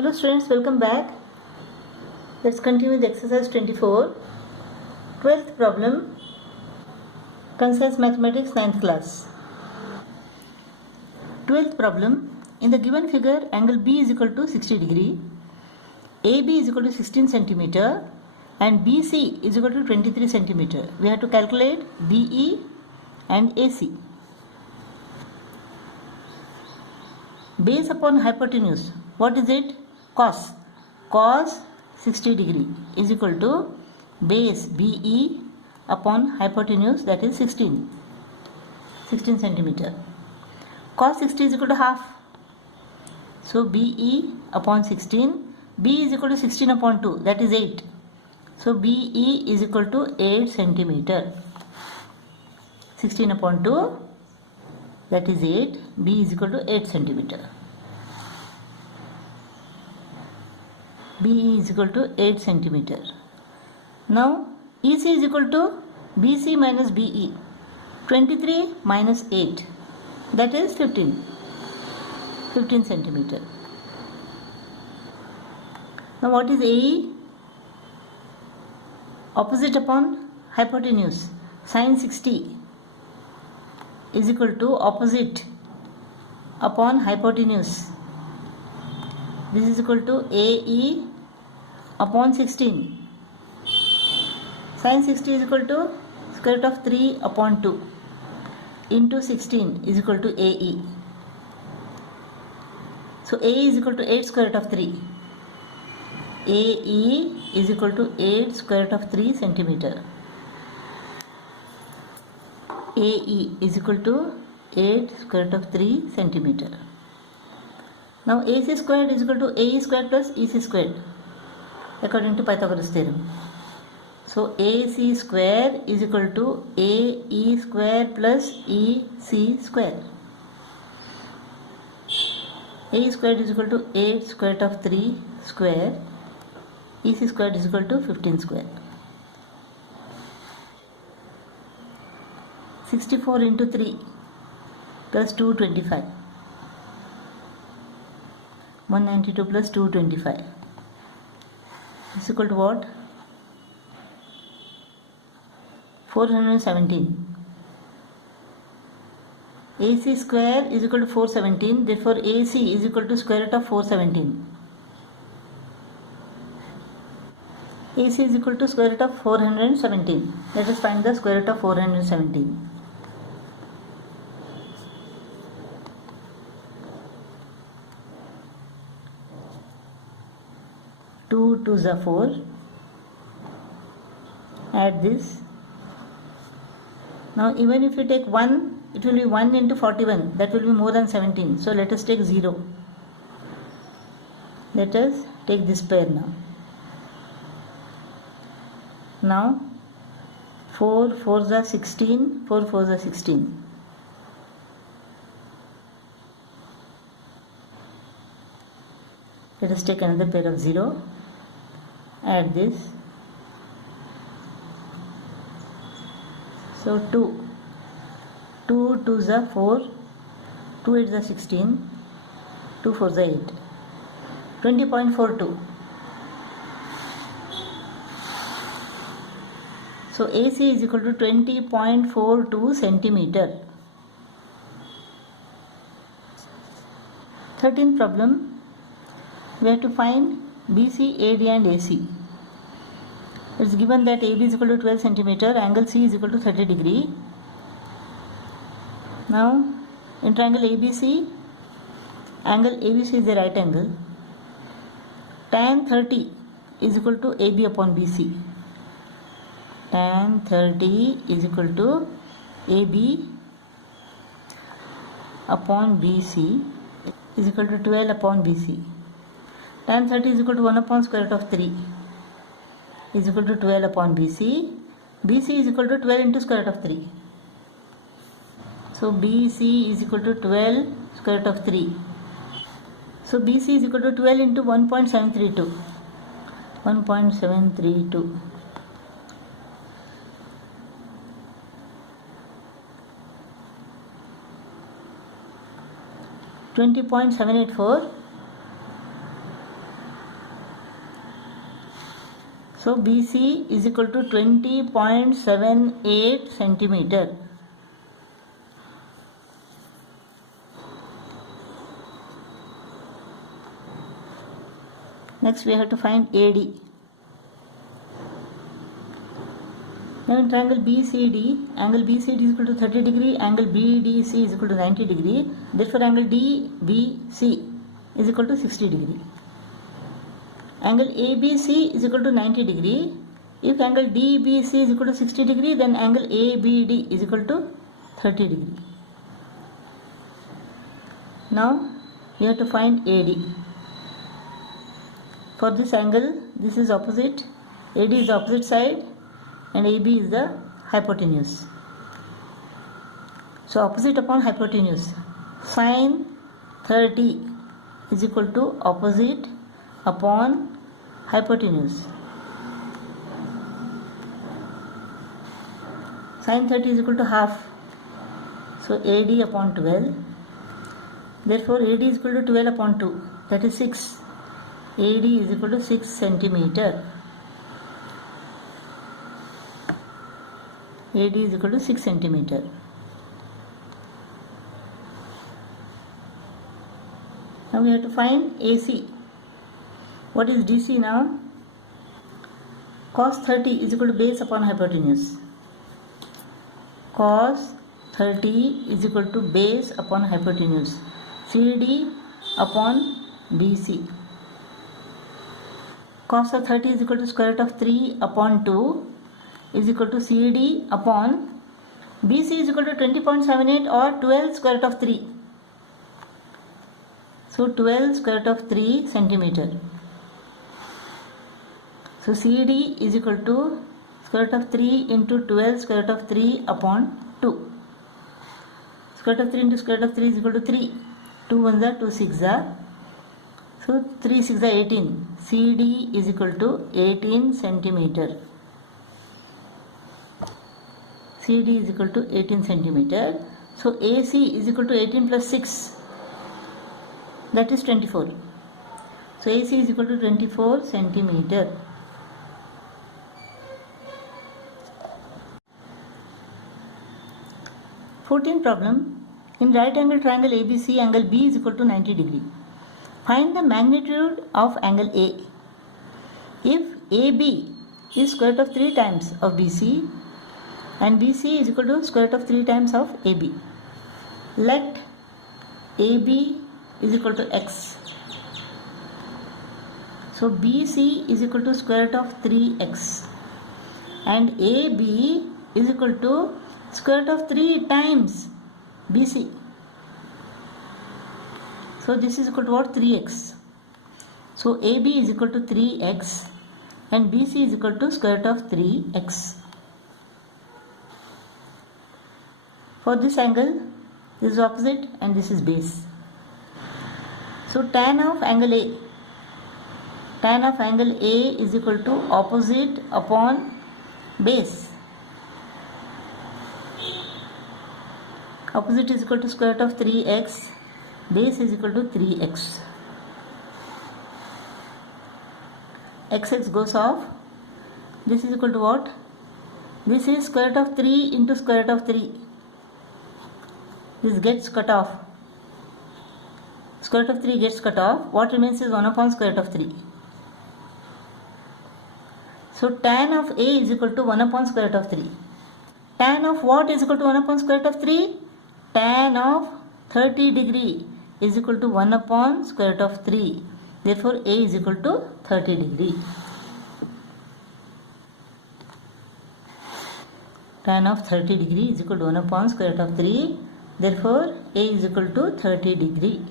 Hello students, welcome back. Let's continue with exercise 24. 12th problem, Concise Mathematics 9th class. 12th problem, in the given figure, angle B is equal to 60 degree, AB is equal to 16 centimeter and BC is equal to 23 centimeter. We have to calculate BE and AC. Base upon hypotenuse, what is it? Cos 60 degree is equal to base BE upon hypotenuse, that is 16 centimeter. Cos 60 is equal to half. So BE upon 16, B is equal to 16 upon 2, that is 8. So BE is equal to 8 centimeter. 16 upon 2, that is 8. B is equal to 8 centimeter. BE is equal to 8 centimeter. Now EC is equal to BC minus BE. 23 minus 8, that is 15 centimeter. Now what is AE? Opposite upon hypotenuse. Sin 60 is equal to opposite upon hypotenuse. This is equal to AE upon 16. Sin 60 is equal to square root of 3 upon 2 into 16 is equal to AE. So AE is equal to 8 square root of 3. AE is equal to 8 square root of 3 centimeter. AE is equal to 8 square root of 3 centimeter. Now AC squared is equal to AE squared plus EC squared according to Pythagoras theorem. So AC square is equal to AE square plus EC square. AE squared is equal to 8 square root of 3 square. EC squared is equal to 15 square. 64 into 3 plus 225. 192 plus 225 is equal to what? 417. AC square is equal to 417, therefore AC is equal to square root of 417. AC is equal to square root of 417. Let us find the square root of 417. 2 2s are 4. Add this. Now even if you take 1, it will be 1 into 41. That will be more than 17. So let us take 0. Let us take this pair now. Now 4 4s are 16. 4 4s are 16. Let us take another pair of 0. Add this. So 2 2s are 4, 2 8s are 16, 2 4s are 8. 20.42. So AC is equal to 20.42 centimeter. 13th problem, we have to find BC, AD and AC. It is given that AB is equal to 12 centimeter, angle C is equal to 30 degree. Now in triangle ABC, angle ABC is a right angle. Tan 30 is equal to AB upon BC. Tan 30 is equal to AB upon BC is equal to 12 upon BC. Tan 30 is equal to 1 upon square root of 3 is equal to 12 upon BC. BC is equal to 12 into square root of 3. So BC is equal to 12 square root of 3. So BC is equal to 12 into 1.732. 1.732. 20.784 So BC is equal to 20.78 centimeter. Next we have to find AD. Now in triangle BCD, angle BCD is equal to 30 degree, angle BDC is equal to 90 degree. Therefore angle DBC is equal to 60 degree. Angle ABC is equal to 90 degree. If angle DBC is equal to 60 degree, then angle ABD is equal to 30 degree. Now you have to find AD. For this angle, this is opposite, AD is the opposite side and AB is the hypotenuse. So opposite upon hypotenuse, sine 30 is equal to opposite upon hypotenuse. Sine 30 is equal to half. So AD upon 12. Therefore AD is equal to 12 upon 2. That is 6. AD is equal to 6 centimeter. AD is equal to 6 centimeter. Now we have to find AC. What is DC now? Cos 30 is equal to base upon hypotenuse. Cos 30 is equal to base upon hypotenuse. CD upon BC. Cos of 30 is equal to square root of 3 upon 2 is equal to CD upon BC is equal to 20.78 or 12 square root of 3. So 12 square root of 3 centimeter. So CD is equal to square root of 3 into 12 square root of 3 upon 2. Square root of 3 into square root of 3 is equal to 3. 2 1s are 2 6s are. So 3 6 are 18. CD is equal to 18 centimeter. CD is equal to 18 centimeter. So AC is equal to 18 plus 6. That is 24. So AC is equal to 24 centimeter. Fourteenth problem. In right angle triangle ABC, angle B is equal to 90 degree. Find the magnitude of angle A. If AB is square root of 3 times of BC and BC is equal to square root of 3 times of AB, let AB is equal to x. So BC is equal to square root of 3x and AB is equal to square root of 3 times BC. So this is equal to what? 3x. So AB is equal to 3x and BC is equal to square root of 3x. For this angle, this is opposite and this is base. So tan of angle A. Tan of angle A is equal to opposite upon base. Opposite is equal to square root of 3x. Base is equal to 3x. X goes off. This is equal to what? This is square root of 3 into square root of 3. This gets cut off. Square root of 3 gets cut off. What remains is 1 upon square root of 3. So tan of A is equal to 1 upon square root of 3. Tan of what is equal to 1 upon square root of 3? Tan of 30 degree is equal to 1 upon square root of 3. Therefore A is equal to 30 degree. Tan of 30 degree is equal to 1 upon square root of 3. Therefore A is equal to 30 degree.